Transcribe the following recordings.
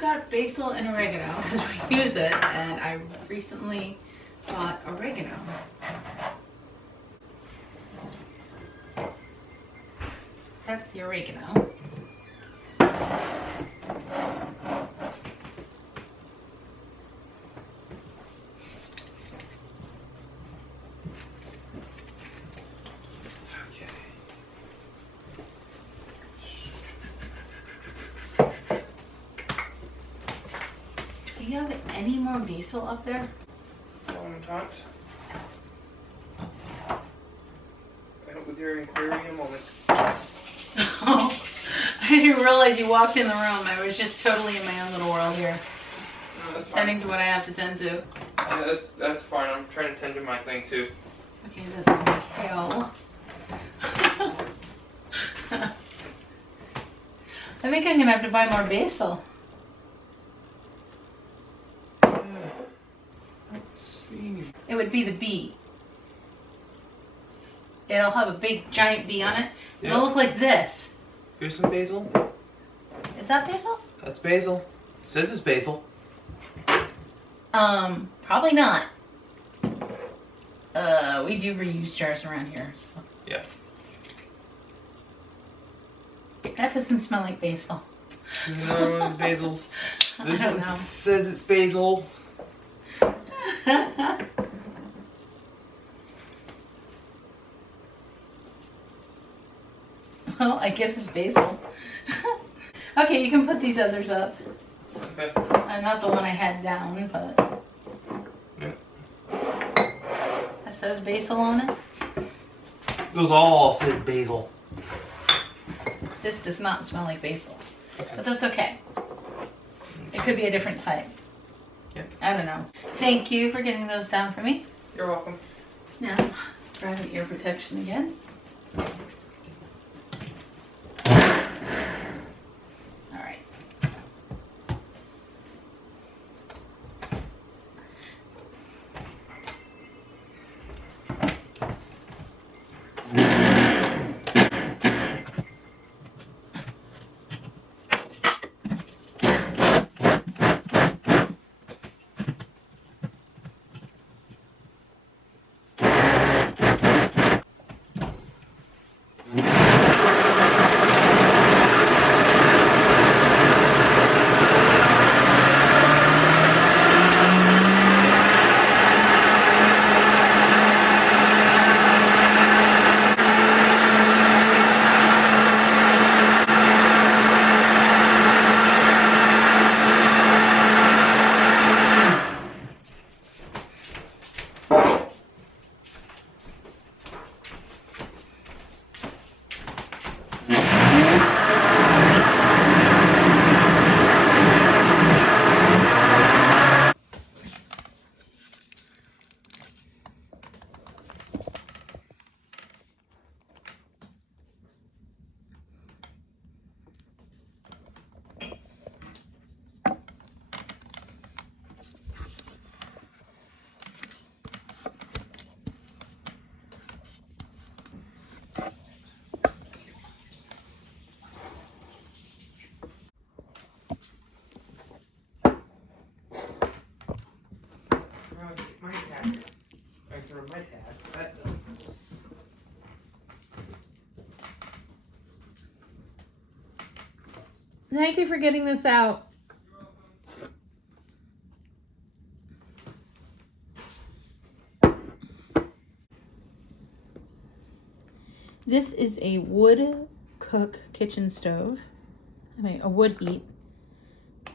Got basil and oregano because we use it, and I recently bought oregano. That's the oregano. Do you have any more basil up there? One tot. With your inquiry in a moment. Oh, I didn't realize you walked in the room. I was just totally in my own little world here. No, that's Tending fine. to what I have to tend to. Yeah, that's fine. I'm trying to tend to my thing too. Okay, that's kale. I think I'm gonna have to buy more basil. Let's see. It would be the bee. It'll have a big giant bee on it. It'll look like this. Here's some basil. Is that basil? That's basil. It says it's basil. Probably not. We do reuse jars around here, so. Yeah. That doesn't smell like basil. No, it's basil's. This I don't one know. says it's basil. Well, I guess it's basil. Okay, you can put these others up. Okay. Not the one I had down, but Yeah. that says basil on it. Those all say basil. This does not smell like basil, Okay. but that's okay. It could be a different type. Yeah. I don't know. Thank you for getting those down for me. You're welcome. Now, grab ear protection again. All right. Thank you for getting this out. This is a wood cook kitchen stove. I mean, a wood heat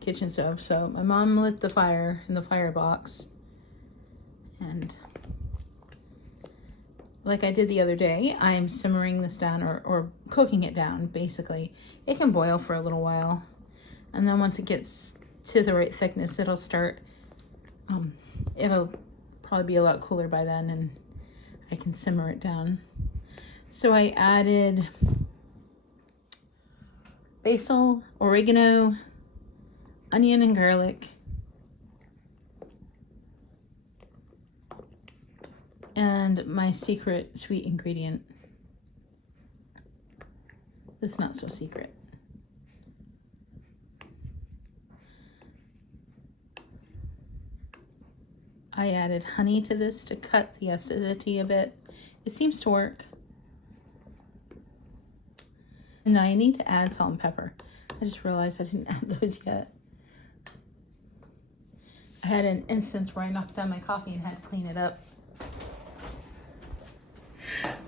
kitchen stove. So my mom lit the fire in the firebox. And like I did the other day, I'm simmering this down or cooking it down, basically. It can boil for a little while. And then once it gets to the right thickness, it'll start, it'll probably be a lot cooler by then and I can simmer it down. So I added basil, oregano, onion and garlic, and my secret sweet ingredient. It's not so secret. I added honey to this to cut the acidity a bit. It seems to work. And now I need to add salt and pepper. I just realized I didn't add those yet. I had an instance where I knocked down my coffee and had to clean it up.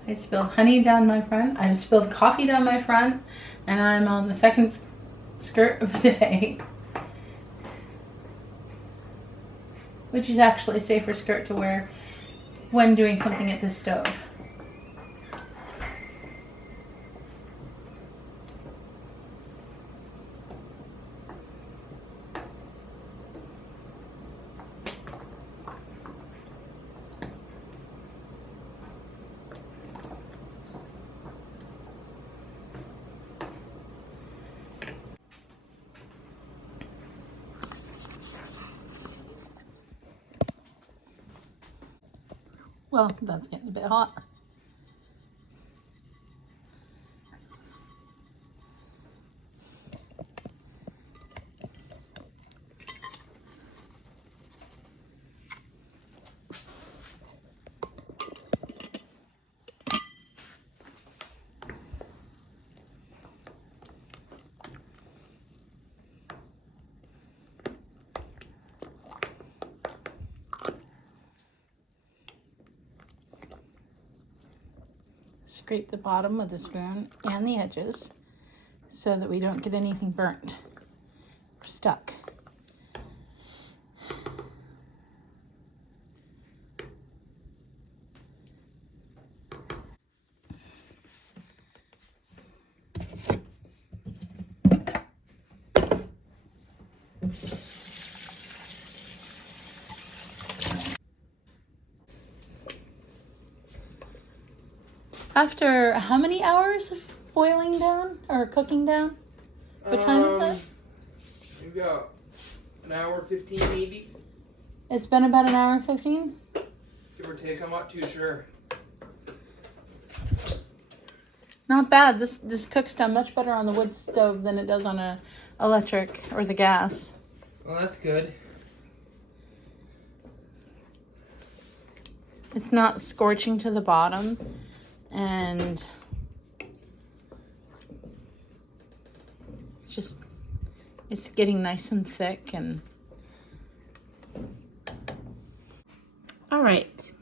I spilled honey down my front. I spilled coffee down my front. And I'm on the second skirt of the day. Which is actually a safer skirt to wear when doing something at this stove. Well, that's getting a bit hot. Scrape the bottom of the spoon and the edges so that we don't get anything burnt or stuck. After how many hours of boiling down or cooking down? What time is it? We've got an hour 15 maybe. It's been about an hour and 15? Give or take, I'm not too sure. Not bad. This cooks down much better on the wood stove than it does on a electric or the gas. Well, that's good. It's not scorching to the bottom. And just, it's getting nice and thick and all right.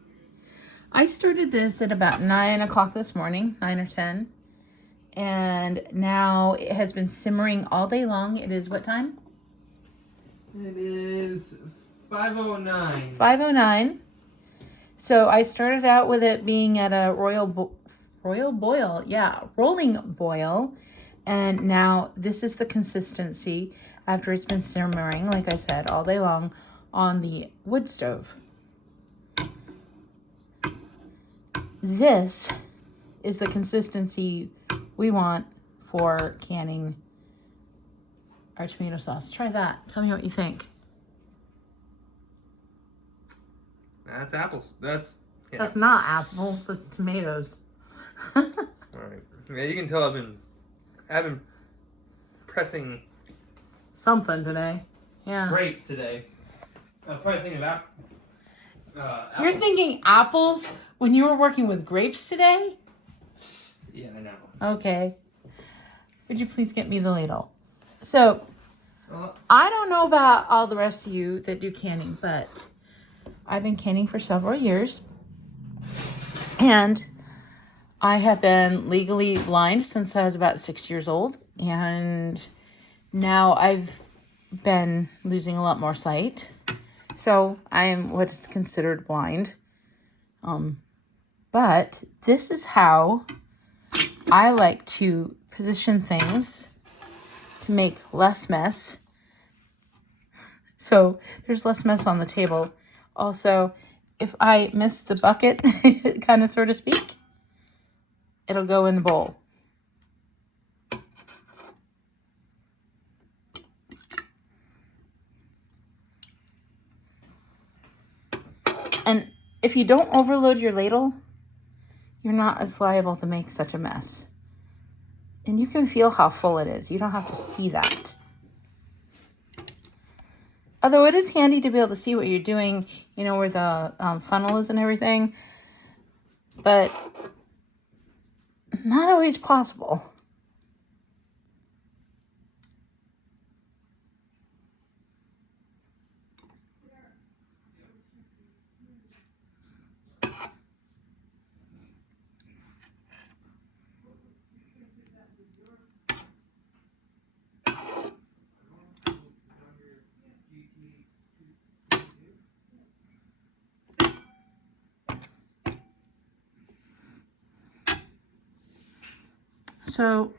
I started this at about 9 o'clock this morning, 9 or 10. And now it has been simmering all day long. It is what time? It is 5:09. 5:09. So I started out with it being at a rolling boil. And now this is the consistency after it's been simmering, like I said, all day long on the wood stove. This is the consistency we want for canning our tomato sauce. Try that. Tell me what you think. That's apples. That's not apples, it's tomatoes. all right. Yeah, you can tell I've been pressing Something today. Yeah. grapes today. I'm probably thinking of You're apples. thinking apples when you were working with grapes today? Yeah, I know. Okay. Would you please get me the ladle? So, Uh, I don't know about all the rest of you that do canning, but I've been canning for several years. And I have been legally blind since I was about 6 years old. And now I've been losing a lot more sight. So I am what is considered blind. But this is how I like to position things to make less mess. So there's less mess on the table. Also, if I miss the bucket, kind of so to speak, it'll go in the bowl. And if you don't overload your ladle, you're not as liable to make such a mess. And you can feel how full it is. You don't have to see that. Although it is handy to be able to see what you're doing, you know, where the funnel is and everything. But not always possible. So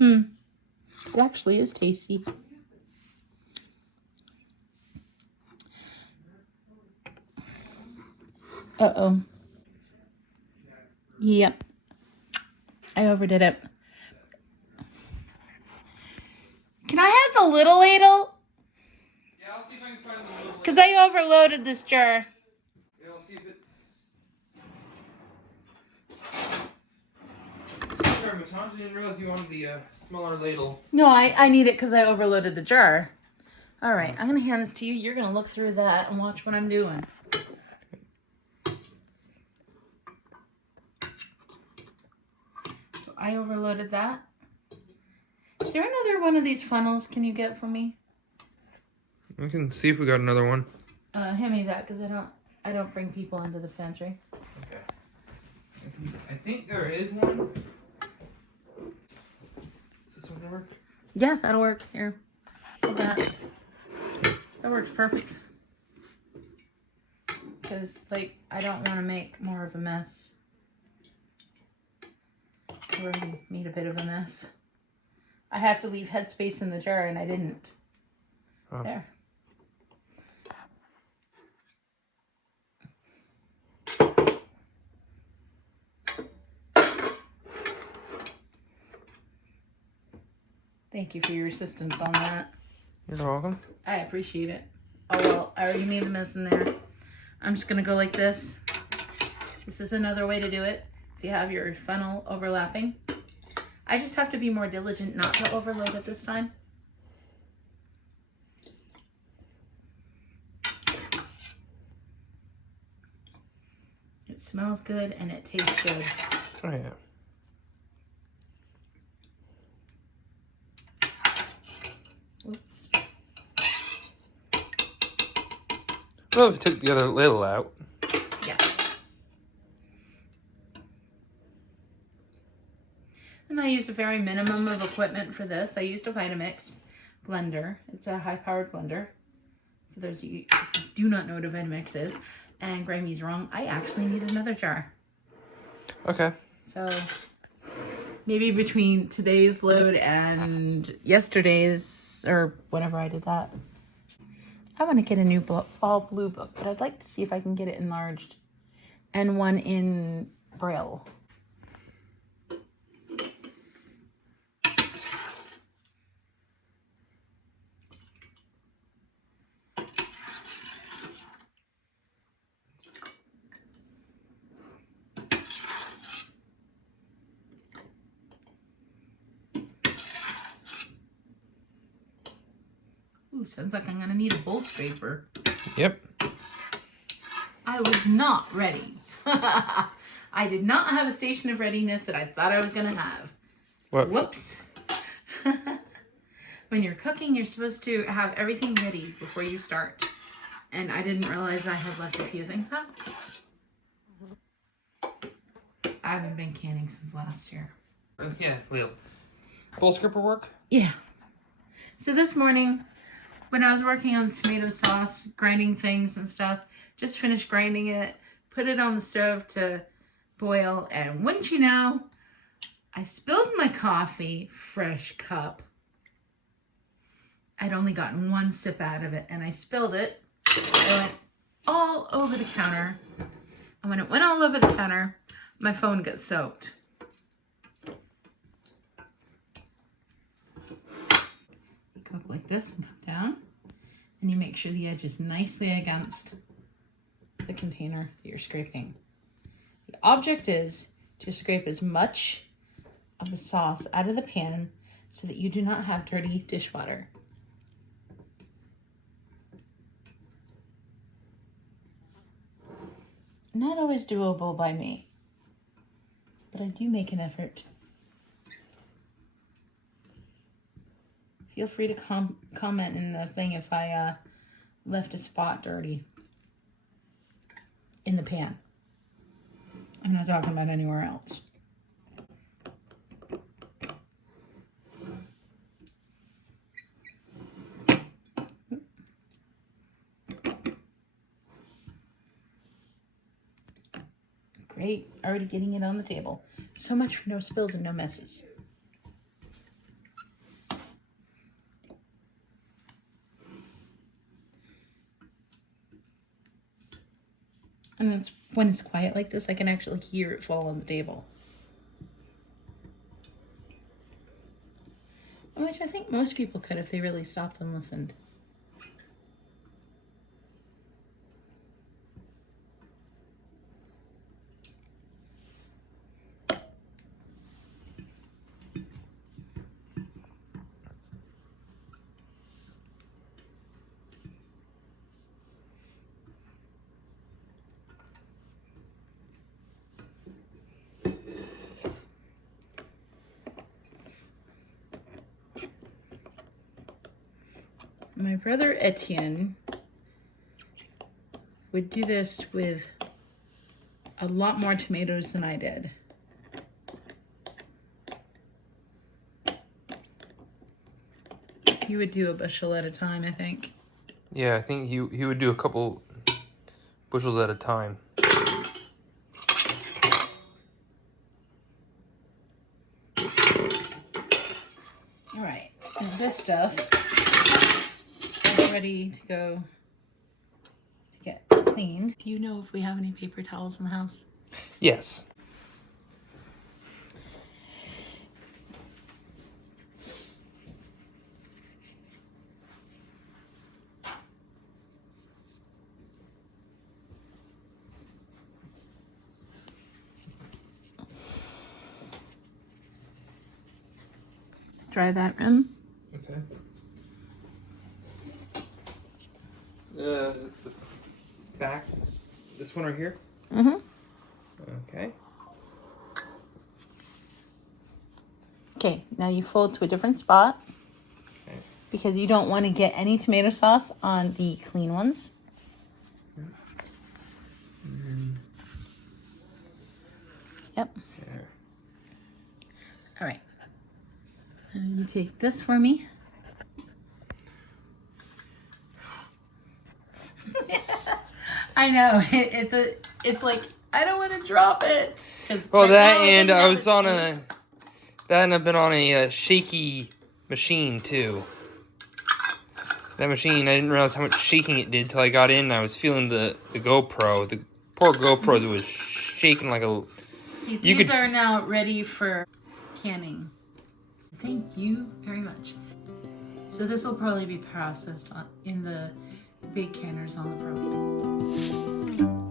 it actually is tasty. Uh-oh. Yep. I overdid it. Can I have the little ladle? yeah, I'll see if I can find the little. Because I overloaded this jar. Yeah, I'll see if it's. Sorry, Matan, I didn't realize you wanted the smaller ladle. No, I need it because I overloaded the jar. All right, I'm going to hand this to you. You're going to look through that and watch what I'm doing. So I overloaded that. Is there another one of these funnels can you get for me? We can see if we got another one. Hand me that because I don't bring people into the pantry. Okay. I think there is one. Does this one work? Yeah, that'll work. Here. Hold that. That works perfect. Because, like, I don't want to make more of a mess. I already made a bit of a mess. I have to leave headspace in the jar, and I didn't. Oh. There. Thank you for your assistance on that. You're welcome. I appreciate it. Oh, well, I already made a mess in there. I'm just going to go like this. This is another way to do it. If you have your funnel overlapping. I just have to be more diligent not to overload it this time. It smells good and it tastes good. Oh, yeah. Oops. Well, if you took the other ladle out. Yeah. And I used a very minimum of equipment for this. I used a Vita-Mix blender. It's a high-powered blender. For those of you who do not know what a Vita-Mix is, and Grammy's wrong, I actually need another jar. Okay. So maybe between today's load and yesterday's, or whenever I did that. I want to get a new all blue book, but I'd like to see if I can get it enlarged and one in Braille. Ooh, sounds like I'm gonna need a bowl scraper. Yep. I was not ready. I did not have a station of readiness that I thought I was going to have. What? Whoops. When you're cooking, you're supposed to have everything ready before you start. And I didn't realize I had left a few things out. I haven't been canning since last year. Yeah, Leo. Bowl scraper work? Yeah. So this morning, when I was working on the tomato sauce, grinding things and stuff, just finished grinding it, put it on the stove to boil, and wouldn't you know, I spilled my coffee, fresh cup. I'd only gotten one sip out of it, and I spilled it. It went all over the counter. And when it went all over the counter, my phone got soaked. You cook like this and come down. And you make sure the edge is nicely against the container that you're scraping. The object is to scrape as much of the sauce out of the pan so that you do not have dirty dishwater. Not always doable by me, but I do make an effort. Feel free to comment in the thing if I left a spot dirty in the pan. I'm not talking about anywhere else. Great, already getting it on the table. So much for no spills and no messes. And it's, when it's quiet like this, I can actually hear it fall on the table. Which I think most people could if they really stopped and listened. My brother Etienne would do this with a lot more tomatoes than I did. He would do a bushel at a time, I think. Yeah, I think he would do a couple bushels at a time. All right, and this stuff is ready to go to get cleaned. Do you know if we have any paper towels in the house? Yes. Dry that rim. Okay. The back, this one right here? Mm-hmm. Okay. Okay, now you fold to a different spot. Okay. Because you don't want to get any tomato sauce on the clean ones. Yep. There. All right. And you take this for me. I know it's like I don't want to drop it. Well, right that now, and I was it's on close. that and I've been on a shaky machine too. That machine, I didn't realize how much shaking it did till I got in and I was feeling the GoPro. The poor GoPro that was shaking like a... See, these are now ready for canning. Thank you very much. So this will probably be processed in the big canners on the propane.